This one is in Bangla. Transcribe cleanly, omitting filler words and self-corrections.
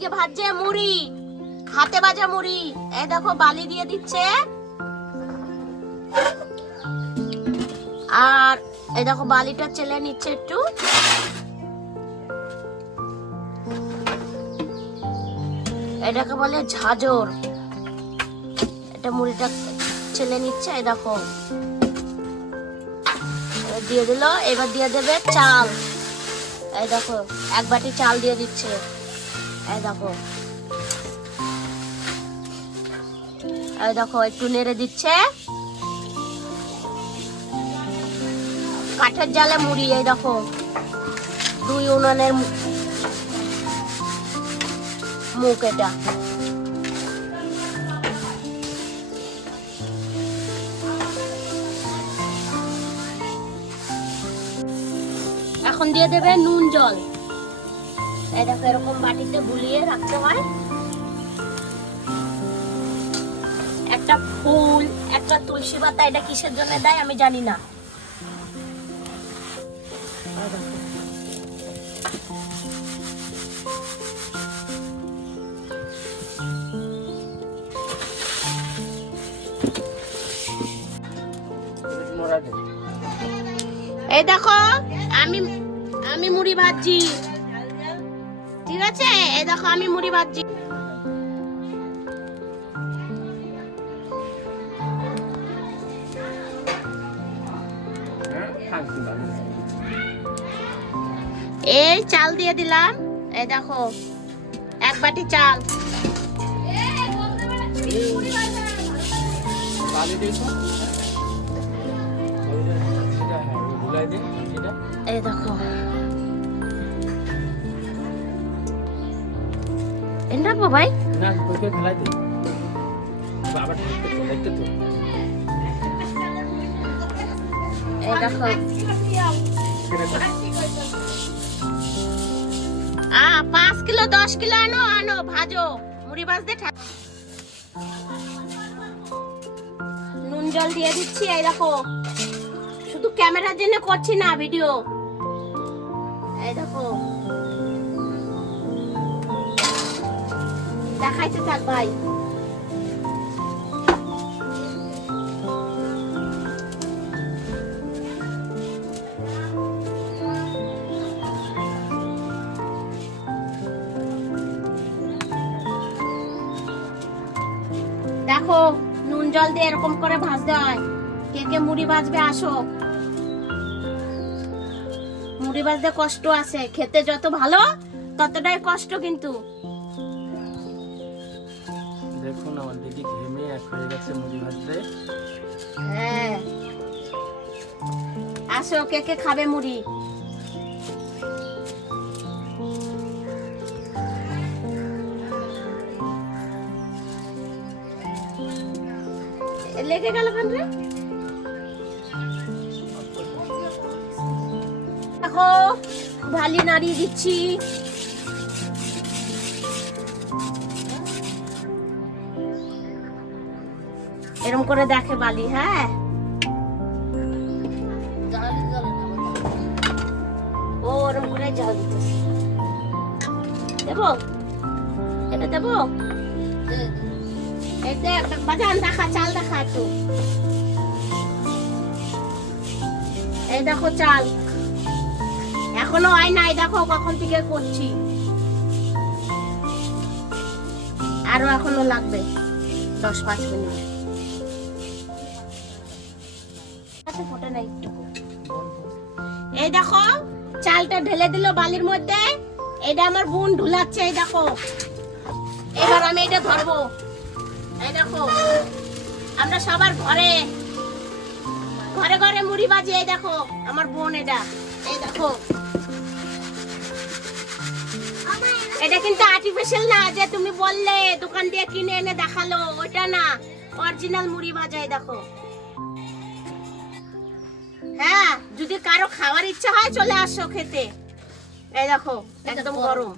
আজকে ভাজছে মুড়ি, হাতে ভাজা মুড়ি। এই দেখো বালি দিয়ে দিচ্ছে, আর এই দেখো বালিটা চেলে নিচ্ছে একটু। এটাকে বলে ঝাঁঝর। এটা মুড়িটা চেলে নিচ্ছে। এই দেখো দিয়ে দিল। এবার দিয়ে দেবে চাল। এই দেখো এক বাটি চাল দিয়ে দিচ্ছে। এই দেখো, এই দেখো একটু নেড়ে দিচ্ছে। কাঠের জালে মুড়ি। এই দেখো 2 উনুনের মুখ এটা। এখন দিয়ে দেবে নুন জল। এই দেখো এরকম বাটিতে গুলিয়ে রাখতে হয়। একটা ফুল, একটা তুলসী পাতা, এটা কিসের জন্য দেয় আমি জানি না। এই দেখো আমি আমি মুড়ি ভাজছি, ঠিক আছে? এই দেখো আমি মুড়ি ভাজছি। এই চাল দিয়ে দিলাম। এই দেখো এক বাটি চাল। এই দেখো এটা ভাই না তোকে খেলাই দে বাবা দেখতে তো। এই দেখো 5 কিলো 10 কিলো আনো ভাজো মুড়ি ভাজতে। নুন জল দিয়ে দিচ্ছি। এই দেখো শুধু ক্যামেরার জন্য করছি না ভিডিও। এই দেখো দেখাইতে থাক ভাই। দেখো নুন জল দিয়ে এরকম করে ভাজতে হয়। কে কে মুড়ি ভাজবে আসো। মুড়ি ভাজতে কষ্ট আছে, খেতে যত ভালো ততটাই কষ্ট কিন্তু। দেখুন আমার দিদি ঘেমে এক হয়ে গেছে মুড়ি ভাজতে। হ্যাঁ আসো, কে কে খাবে মুড়ি। লেগে গেল কেন রে? দেখো ভালি নাড়িয়ে দিচ্ছি। এরকম করে দেখে বালি। হ্যাঁ ও ওরকম করে জল দিতেছে। দেবো এটা দেবো। এই দেখ বাজান দেখা, চাল দেখা একটু। এই দেখো চাল এখনো হয় নাই। দেখো কখন থেকে করছি, আরো এখনো লাগবে 10-5 মিনিট। ফোটে নাই একটু। এই দেখো চালটা ঢেলে দিল বালির মধ্যে। এটা আমার বোন ঢুলাচ্ছে। এই দেখো এবার আমি এটা ধরবো। এই দেখো আমরা সবার ঘরে ঘরে ঘরে মুড়ি ভাজি। এই দেখো আমার বোন এটা। এই দেখো এটা কিন্তু আর্টিফিশিয়াল না, যে তুমি বললে দোকান দিয়ে কিনে এনে দেখালো, ওটা না, অরিজিনাল মুড়ি ভাজা। এই দেখো। হ্যাঁ যদি কারো খাওয়ার ইচ্ছা হয় চলে আসো খেতে। এই দেখো একদম গরম।